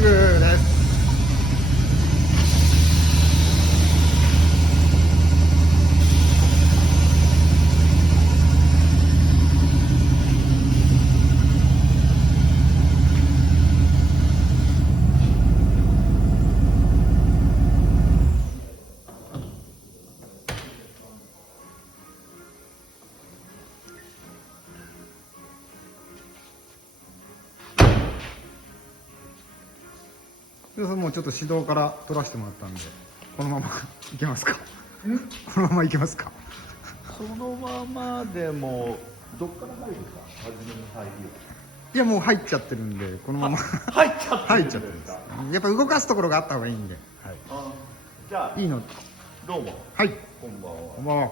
ぐです。もうちょっと指導から取らせてもらったんで、このままいけますか？このままいけますか？そのままでもどっから入るか、初めに入りよいやもう入っちゃってるんで、このまま入っちゃって入るんですか？っちゃってるんです。やっぱ動かすところがあった方がいいんで、はい、じゃあいいの。どうも、はい、こんばんは。こんばんは。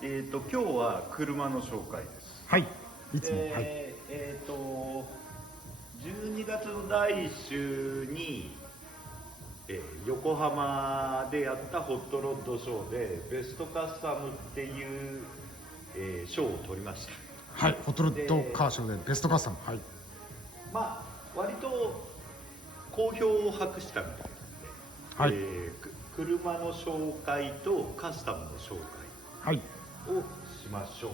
今日は車の紹介です。はい、いつも、はい、12月の第1週に、横浜でやったホットロッドショーでベストカスタムっていう、賞を取りました。はい、ホットロッドカーショーでベストカスタム、はい、まあ割と好評を博したみたいなんで、はい、車の紹介とカスタムの紹介をしましょう。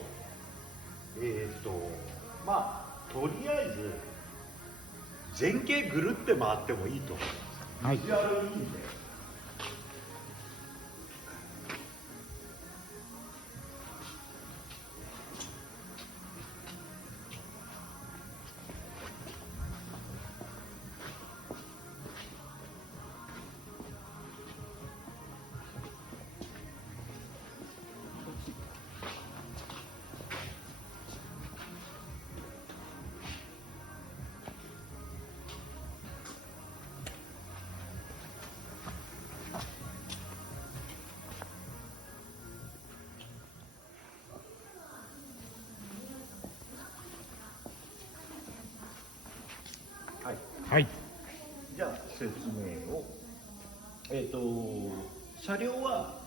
まあとりあえず全景ぐるって回ってもいいと思います。はい、ビジュアルいいんで。はい、はい、じゃあ説明を。車両は、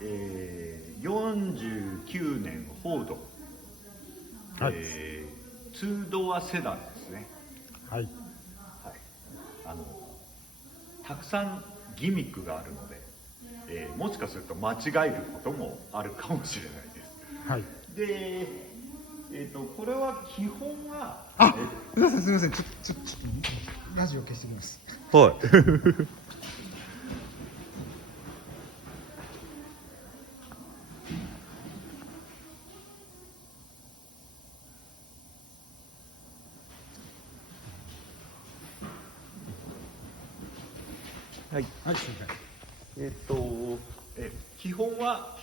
49年フォード、はい、2ドアセダンですね。はい、はい、たくさんギミックがあるので、もしかすると間違えることもあるかもしれないです。はい。で、これは基本はすみません、すみません、ちょっとラジオ消してきます。はいはい、はい、正解。基本は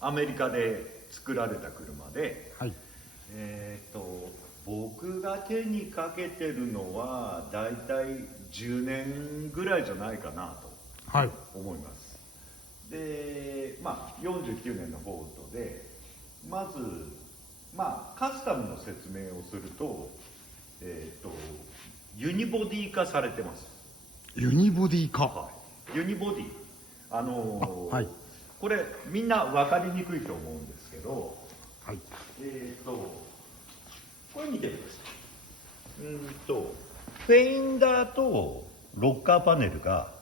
アメリカで作られた車で、はい、僕が手にかけてるのはだいたい10年ぐらいじゃないかなと思います。で、まあ49年のフォードで、まずカスタムの説明をすると、ユニボディ化されてます。ユニボディ化。はい、ユニボディ、はい、これみんな分かりにくいと思うんですけど、はい、これ見てください。フェインダーとロッカーパネルが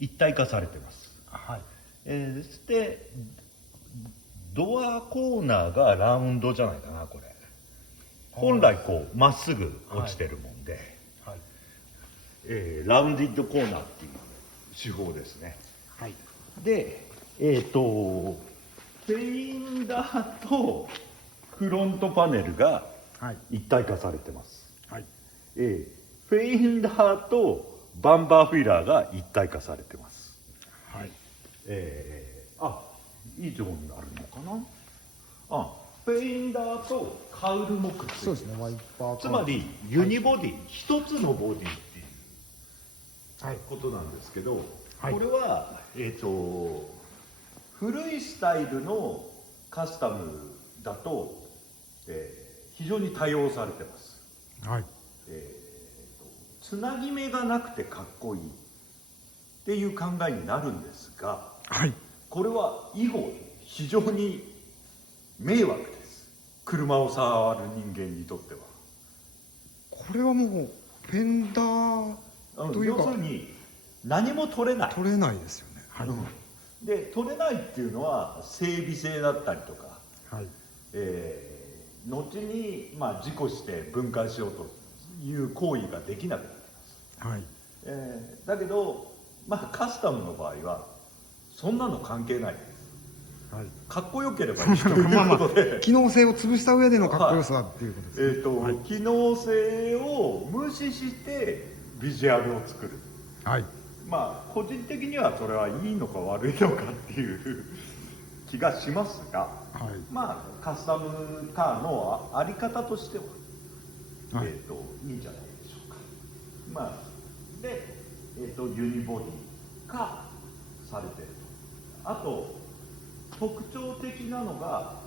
一体化されてます。はい、そしてドアコーナーがラウンドじゃないかな、これ。本来こうまっすぐ落ちてるもんで、はい、ラウンディッドコーナーっていう手法ですね。はい、で、フェインダーとフロントパネルが一体化されてます。はい、フェインダーとバンバーフィラーが一体化されてます。はい、いい情報になるのかな。フェインダーとカウルもくっついてます。そうですね、ワイパー。つまりユニボディ、一つのボディっていうはい、ことなんですけど、はい、これは古いスタイルのカスタムだと、非常に多用されてます。はい、つなぎ目がなくてかっこいいっていう考えになるんですが、はい、これは以後非常に迷惑です。車を触る人間にとっては。これはもうフェンダーというか要するに何も取れない。取れないですよね。はい、で取れないっていうのは整備性だったりとか、はい、後に事故して分解しようという行為ができなくなります。はい、だけど、カスタムの場合はそんなの関係ないです。はい、かっこよければいいということで、機能性を潰した上でのかっこよさっていうことですね。はい、機能性を無視してビジュアルを作る。はい、個人的にはそれはいいのか悪いのかっていう気がしますが、はい、カスタムカーのあり方としては、はい、いいんじゃないでしょうか。で、ユニボディ化されていると。あと特徴的なのが、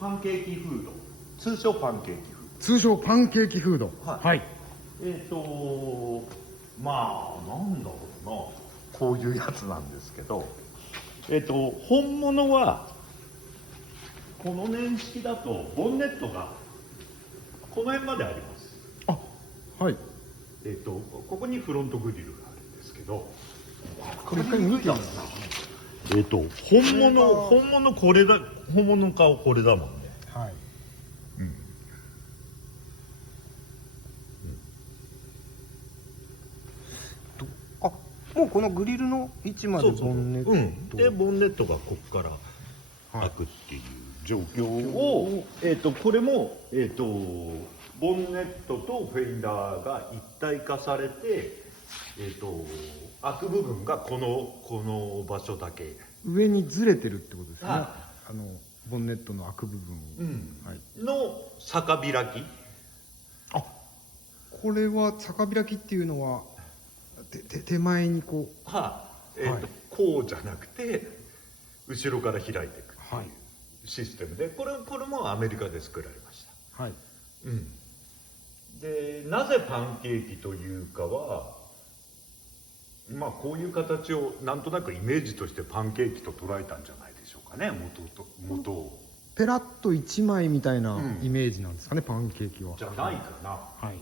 パンケーキフード、通称パンケーキフード。通称パンケーキフード。はい。はい、なんだろうな、こういうやつなんですけど、本物はこの年式だとボンネットがこの辺まであります。あ、はい。ここにフロントグリルがあるんですけど、これ一回見てみます。本物これだ、本物の顔これだもんね。はい。もうこのグリルの位置までボンネットでボンネットがここから開くっていう状況を、これも、ボンネットとフェインダーが一体化されて、開く部分がこの場所だけ上にずれてるってことですね。ボンネットの開く部分、はい、の逆開き。これは逆開きっていうのは手前にこう、こうじゃなくて後ろから開いていくっていうシステムで、これもアメリカで作られました。はい。でなぜパンケーキというかは、こういう形をなんとなくイメージとしてパンケーキと捉えたんじゃないでしょうかね。元をペラッと1枚みたいなイメージなんですかね、パンケーキは。じゃないかな。はい。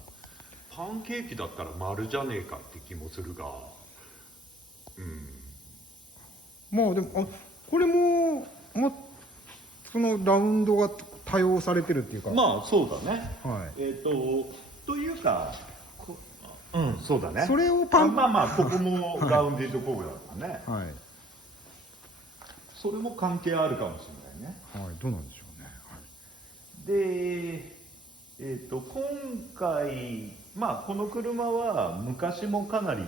パンケーキだったら丸じゃねえかって気もするが、でもこれもそのラウンドが多用されてるっていうか、そうだね。はい。というか、そうだね。それをここもラウンディッド工具だからね。はい。それも関係あるかもしれないね。はい。どうなんでしょうね。はい。で、今回この車は昔もかなり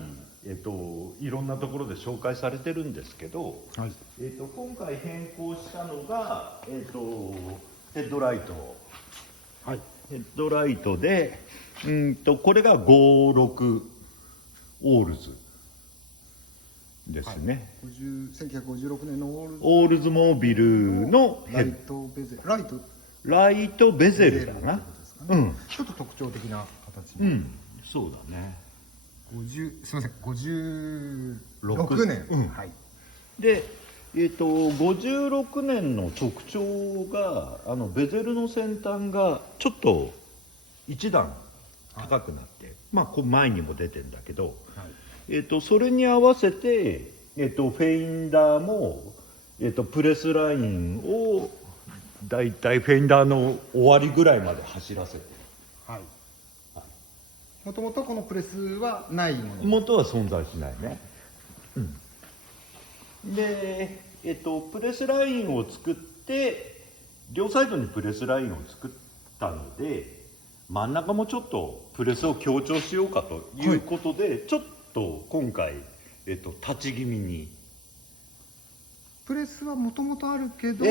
いろんなところで紹介されてるんですけど、はい、今回変更したのがヘッドライト。はい。ヘッドライトでこれが56オールズですね。はい、1956年のオールズモービルのライトベゼル。ライトベゼルだな。ちょっと特徴的な形。そうだね。すみません、56年。はい。で、56年の特徴がベゼルの先端がちょっと一段高くなって、前にも出てんだけど、それに合わせてフェインダーもプレスラインをだいたいフェインダーの終わりぐらいまで走らせてる。はい。もともとこのプレスはないもの。元は存在しないね。で、プレスラインを作って両サイドにプレスラインを作ったので、真ん中もちょっとプレスを強調しようかということで、ちょっと今回立ち気味に。プレスはもともとあるけど、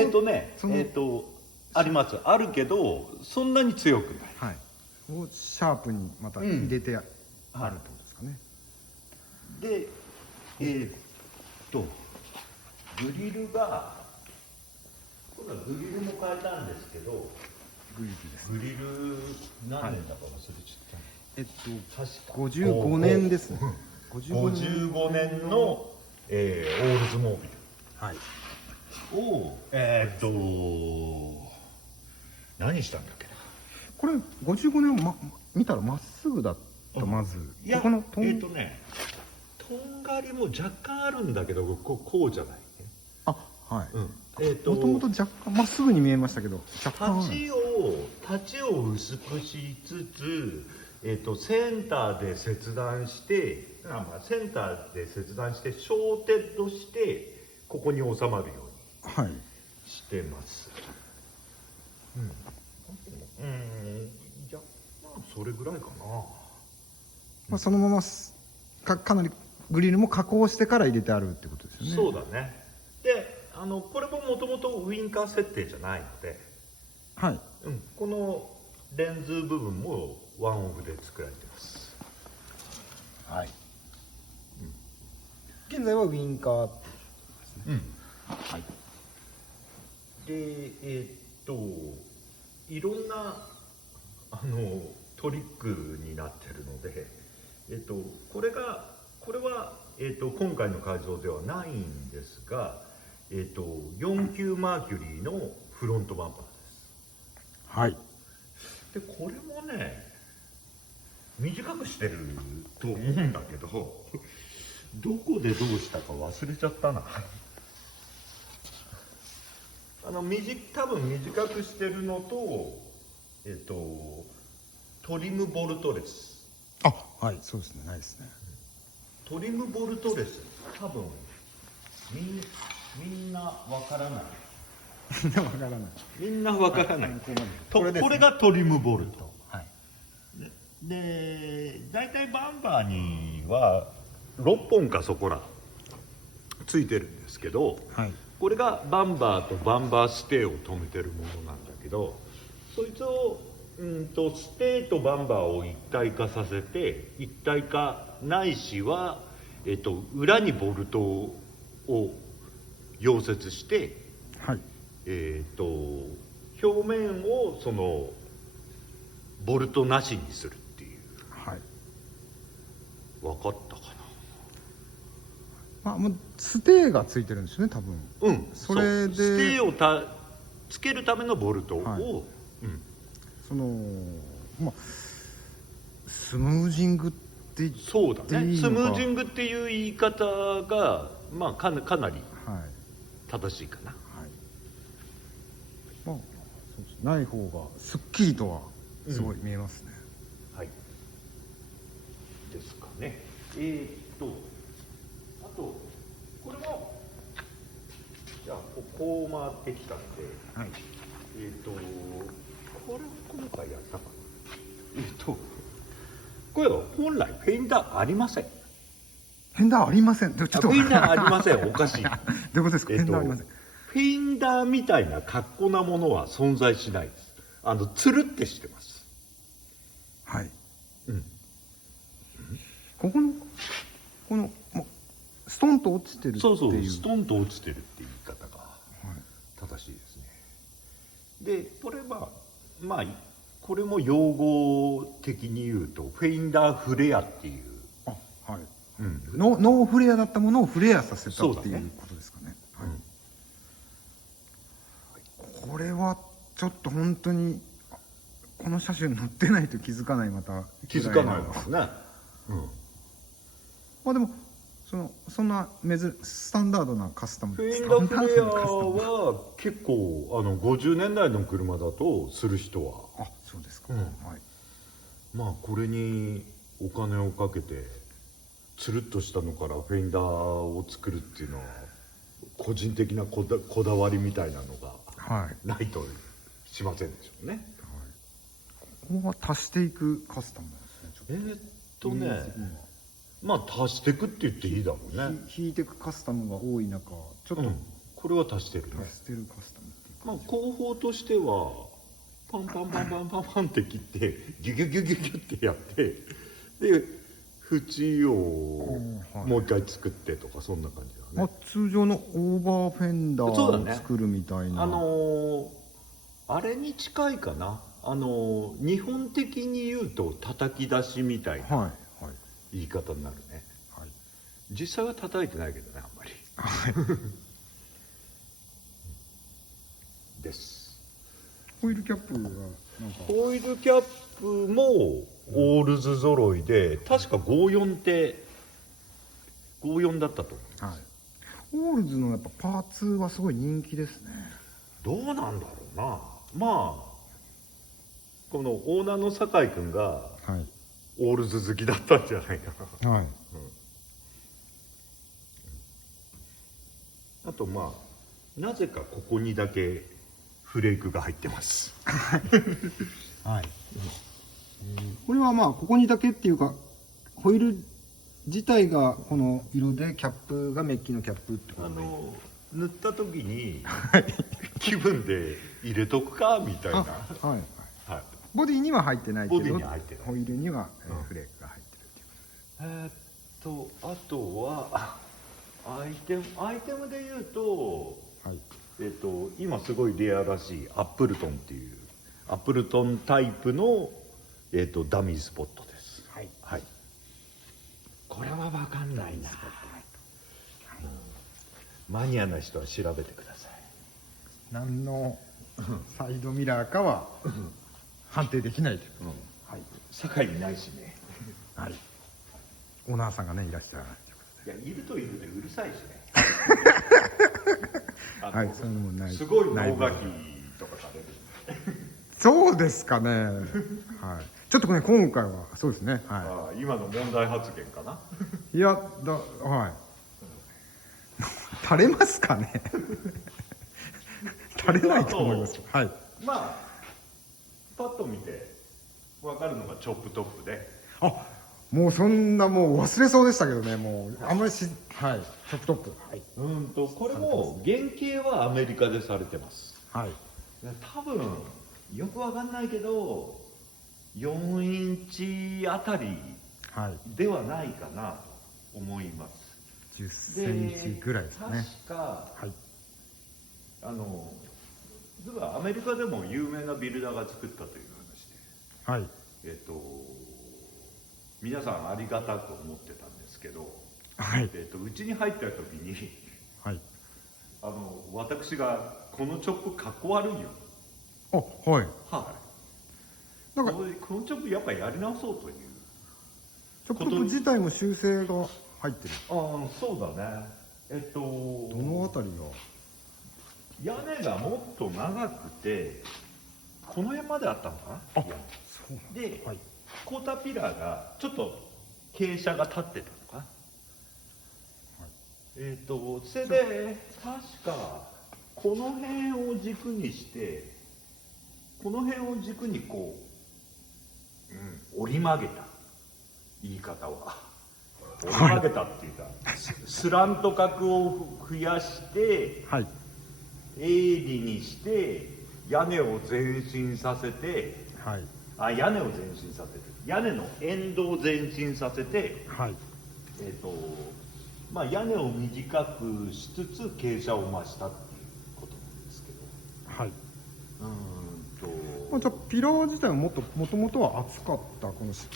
あります。あるけどそんなに強くない。はい。をシャープにまた入れてあるってことですかね。で、グリルが、今度はグリルも変えたんですけど、グリル何年だか忘れちゃった。確か55年ですね。55年の、オールズモービル。はい。何したんだっけな。これ55年見たらまっすぐだったまず。いやここのとんとんがりも若干あるんだけどこうじゃないね。あ、はい。うんもともと若干まっすぐに見えましたけど、若干立ちを薄くしつつ、センターで切断してセンターで切断してショーテッドしてここに収まるようはい。にしてます。じゃあそれぐらいかな。まあそのまますかなりグリルも加工してから入れてあるってことですよね。そうだね。でこれももともとウインカー設定じゃないので、はい。このレンズ部分もワンオフで作られてます。はい。現在はウインカー。はい。でいろんなトリックになってるので、これは今回の改造ではないんですが、49マーキュリーのフロントバンパーです。はい。でこれもね短くしてると思うんだけどどこでどうしたか忘れちゃったな多分短くしてるのとトリムボルトレス。あ、はい、そうですね、ないですね。トリムボルトレス多分みんなわからない。みんなわからない。みんなわからない。これですね。これがトリムボルト。はい。で大体バンパーには6本かそこらついてるんですけど、はい。これがバンバーとバンバーステーを止めてるものなんだけど、そいつをステーとバンバーを一体化させて、一体化ないしは、裏にボルトを溶接して、はい。表面をそのボルトなしにするっていう。はい。分かったかまあ、もうステーがついてるんですよね、多分。な。それでステーをつけるためのボルトを、はい、そのまあスムージングってそうだね。いいスムのかージングっていう言い方がまあかなりはい正しいかな。はい。まあそうです。ない方がすっきりとはすごい見えますね。はいですかね。あとこれもじゃあこう回ってきたんで、はい。これ今回やったかな。これは本来フェンダーありません。フェンダーありません。ちょっとフェンダーありません。おかしい。どういうことですか。フェンダーありません。フェンダーみたいな格好なものは存在しないです。つるってしてます。はい。うん。このストンと落ちてるっていう。そうそう、ストンと落ちてるって言い方が正しいですね。でこれはまあこれも用語的に言うとフェインダーフレアっていう。あ、はい。ノーフレアだったものをフレアさせたっていうことですかね。はい。これはちょっと本当にこの車種に乗ってないと気づかない。また気づかないですね。まあでもそんなスタンダードなカスタム。フェインダーフレアは結構50年代の車だとする人は。あ、そうですか。はい。まあこれにお金をかけてつるっとしたのからフェインダーを作るっていうのは個人的なこだわりみたいなのがないとしませんでしょうね。ここは足していくカスタムなんですね。まあ足していくって言っていいだろうね。引いていくカスタムが多い中、ちょっと、これは足してるね。足してるカスタムっていうか。まあ工法としてはパンパンパンパンパンパンって切ってギュギュギュギュギュってやってで縁をもう一回作ってとかそんな感じだね。通常のオーバーフェンダーを作るみたいな。あれに近いかな。日本的に言うと叩き出しみたいな言い方になるね。はい、実際は叩いてないけどね、あんまり。です。ホイールキャップがホイールキャップもオールズ揃いで、確か54って54だったと思う。はい。オールズのやっぱパーツはすごい人気ですね。どうなんだろうな。まあこのオーナーの酒井君がはい。オールズ好きだったんじゃないかな。はい。あとまあなぜかここにだけフレークが入ってます。はい。これはまあここにだけっていうか、ホイール自体がこの色で、キャップがメッキのキャップってことで。塗った時に気分で入れとくかみたいな。あ、はい。はい。ボディには入ってないけど、ボディには入ってないホイールにはうんフレークが入ってるっていう。あとはアイテムで言うと、はい。今すごいレアらしいアップルトンっていうアップルトンタイプの、ダミースポットです。はい。はい。これは分かんないな。マニアな人は調べてください。何のサイドミラーかは判定できないという。はい。酒井いないしね。はい。オーナーさんがねいらっしゃらないというこいや、いるといるでうるさいしね。はいそういうのもないすごいない能書きとかされる。と。そうですかね。はい。ちょっとね今回はそうですね。は今の問題発言かな。い。いやはい。垂れますかね。垂れないと思いますよ。はい。まあパッと見て分かるのがチョップトップで、あ、もうそんなもう忘れそうでしたけどね。もうあんまりはい。トップトップ。はい。これも原型はアメリカでされてます。はい。多分よく分かんないけど4インチあたりはい。ではないかなと思います。10センチぐらいですかね。確かはい。実はアメリカでも有名なビルダーが作ったという話はい。で、皆さんありがたく思ってたんですけど、はい。うちに入った時にはい。私がこのチョップかっこ悪いよ、あ、はい。はいなんかこのチョップやっぱりやり直そうという。チョップトップ自体も修正が入ってる。そうだね。どのあたりが。屋根がもっと長くてこの辺まであったのかな。あ、そうなんだ。で、はい。クォーターピラーがちょっと傾斜が立ってたのかな。それで確かこの辺を軸にしてこの辺を軸にこう、折り曲げた言い方は折り曲げたっていうか、スラント角を増やしてはい。鋭利にして屋根を前進させて、はい。屋根を前進させて屋根のエンドを前進させて、はい。屋根を短くしつつ傾斜を増したっていうことなんですけど、はい。じゃあピラー自体はもともとは厚かったこの、C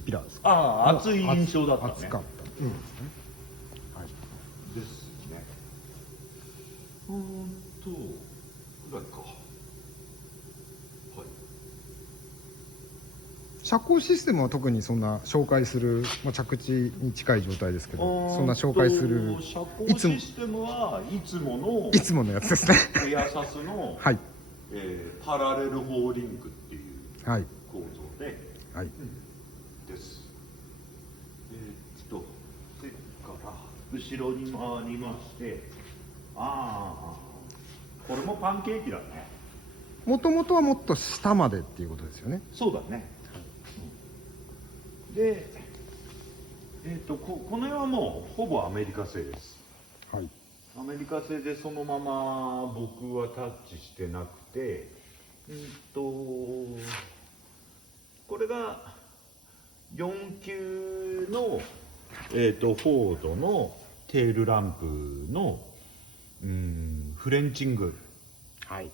ピラーですか。厚い印象だったね。厚かった。ですね。はい。ですね。ぐらいか。はい。遮光システムは特にそんな紹介する、着地に近い状態ですけど、そんな紹介する遮光システムはいつものやつですね。エアサスの、はい。パラレルホーリングっていうはい。構造で、はい。です。それから後ろに回りまして、これもパンケーキだね。もともとはもっと下までっていうことですよね。そうだね。で、この辺はもうほぼアメリカ製です。はい。アメリカ製でそのまま僕はタッチしてなくて、これが4級の、フォードのテールランプのフレンチング。はい。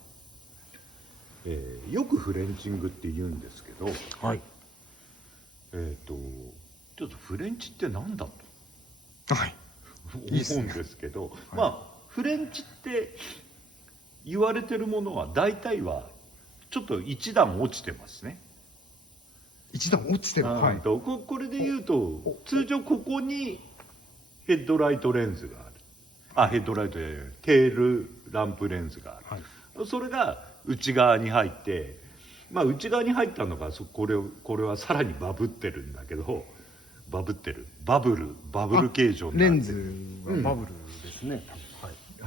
よくフレンチングって言うんですけど、はい。ちょっとフレンチってなんだとはい。思うんですけど、フレンチって言われてるものは大体はちょっと一段落ちてますね。一段落ちてる。はい。これで言うと通常ここにヘッドライトレンズがある。ヘッドライトじゃない、テールランプレンズがある、はい、それが内側に入って、内側に入ったのがこれはさらにバブってるんだけど、バブル形状になってる。レンズはバブルですね。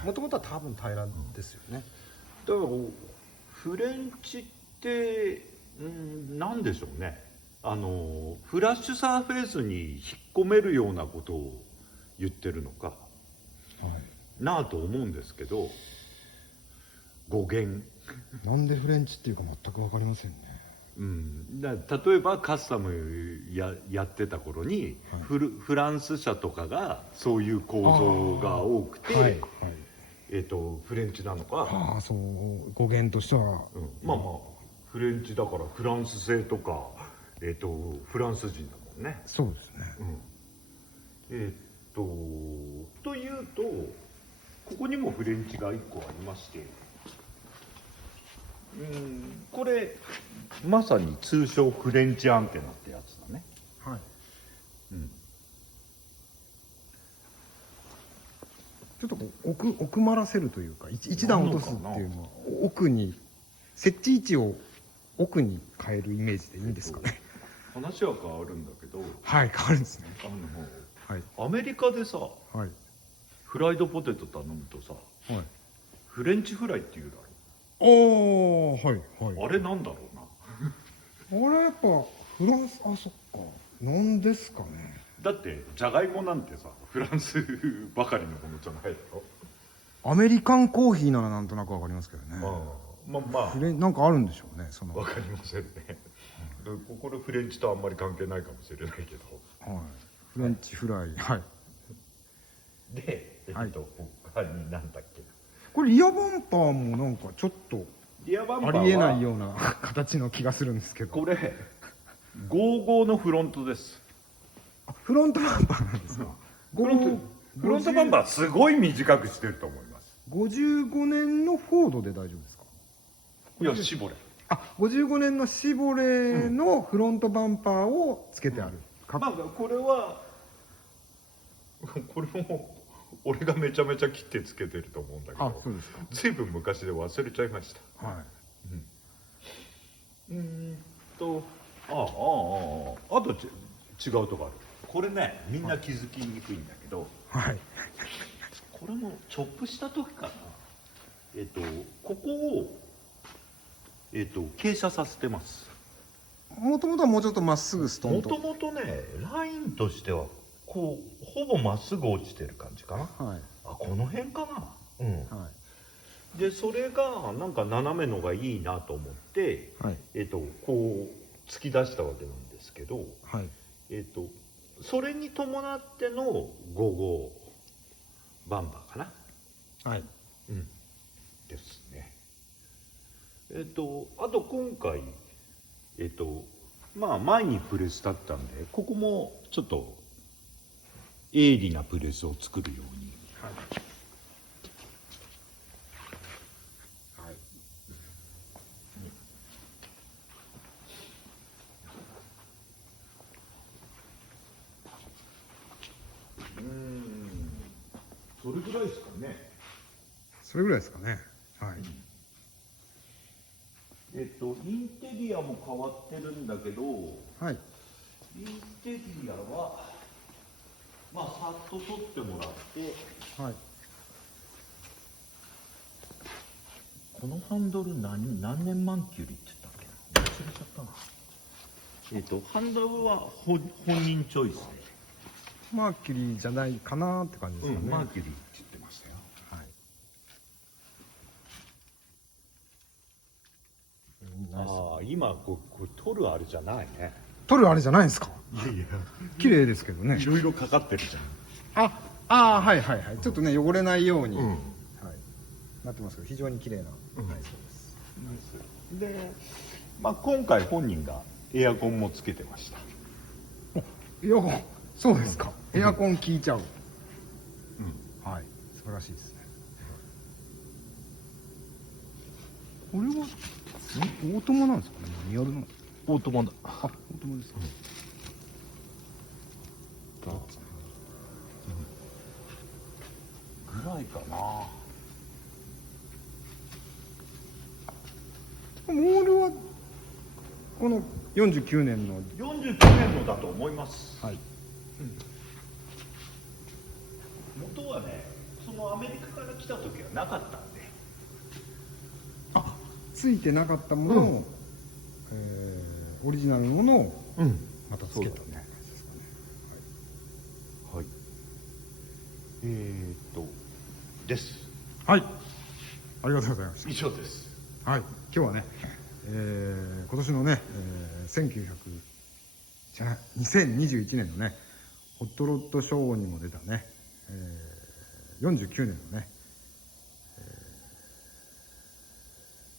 もともとは多分平らですよね。だからフレンチってなんでしょうね、フラッシュサーフェイスに引っ込めるようなことを言ってるのか、なあと思うんですけど、語源なんでフレンチっていうか全く分かりませんね。例えばカスタムやってた頃に、フランス車とかがそういう構造が多くて、フレンチなのか。そう語源としては、フレンチだからフランス製とか、フランス人だもんね。そうですね。というとここにもフレンチが1個ありまして、これまさに通称フレンチアンテナってやつだね。ちょっと奥まらせるというか、一段落とすっていうのは奥に設置位置を奥に変えるイメージでいいんですかね。話は変わるんだけど、変わるんですね。アメリカでさ、フライドポテト頼むとさ、フレンチフライって言うだろ。あれなんだろうな。あれやっぱフランス、そっか、なんですかね。だってじゃがいもなんてさフランスばかりのものじゃないだろ。アメリカンコーヒーならなんとなくわかりますけどね。なんかあるんでしょうね。わかりませんね。これフレンチとあんまり関係ないかもしれないけど、フレンチフライ。で他になんだっけ、これリアバンパーもなんかちょっとありえないような形の気がするんですけど、これ55のフロントです。フロントバンパーなんですか。フロントバンパーすごい短くしてると思います。55年のフォードで大丈夫ですか。いや、シボレ。55年のシボレのフロントバンパーをつけてある。これも俺がめちゃめちゃ切ってつけてると思うんだけど、そうですか。ずいぶん昔で忘れちゃいました。あと違うとこある。これね、みんな気づきにくいんだけど、これもチョップした時かな、ここを傾斜させてます。もともとはもうちょっとまっすぐストンと。もともとね、ラインとしてはこうほぼまっすぐ落ちてる感じかな。この辺かな。でそれがなんか斜めのがいいなと思って、こう突き出したわけなんですけど、それに伴っての55バンバーかな。ですね。あと今回前にプレスだったんで、ここもちょっと鋭利なプレスを作るように、それぐらいですかね。それぐらいですかね。インテリアも変わってるんだけど、インテリアはさっと取ってもらって、このハンドル何年マンキュリーって言ったっけな、忘れちゃったな。ハンドルは本人チョイスでマーキュリーじゃないかなって感じですかね。マーキュリーって言ってましたよ。今これ取るあれじゃないね。取るあれじゃないんですか。いや綺麗ですけどね。いろいろかかってるじゃん。ちょっとね汚れないように、なってますけど、非常に綺麗な内装です。で、今回本人がエアコンもつけてました。そうですか。エアコン効いちゃう。素晴らしいですね。これはオートマなんですかね。何やるの？オートマだ。あ、本当ですか。ぐらいかな。モールはこの49年の、 49年のだと思います。はい、元はね、そのアメリカから来た時はなかったんで。ついてなかったものを、オリジナルのものをうん。またつけたそうだね。ですかね。はい。です。はい、ありがとうございました。以上です。はい、今日はね、今年のね、2021年のね、ホットロッドショーにも出たね、49年のね、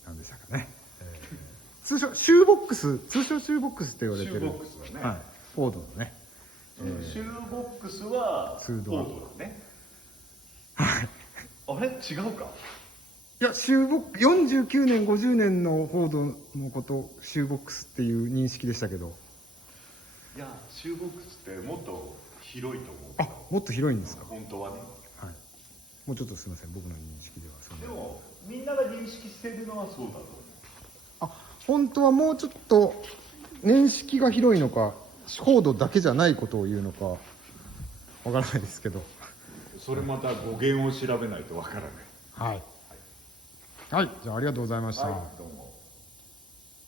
何でしたかね、通称シューボックスって言われてる、シューボックスだね。はい、フォードのね、そのシューボックスはツードアフォードだね。はいあれ違うか。いや、シューボック49年50年のフォードのことをシューボックスっていう認識でしたけど、いや、シューボックスってもっと広いと思う。あ、もっと広いんですか。本当はね。はい、もうちょっとすみません、僕の認識ではそんな。でもみんなが認識してるのはそうだと思う。あ、本当はもうちょっと年式が広いのか、フォードだけじゃないことを言うのかわからないですけど。それまた語源を調べないとわからない。はい、はい、じゃあありがとうございました。はい、どうも。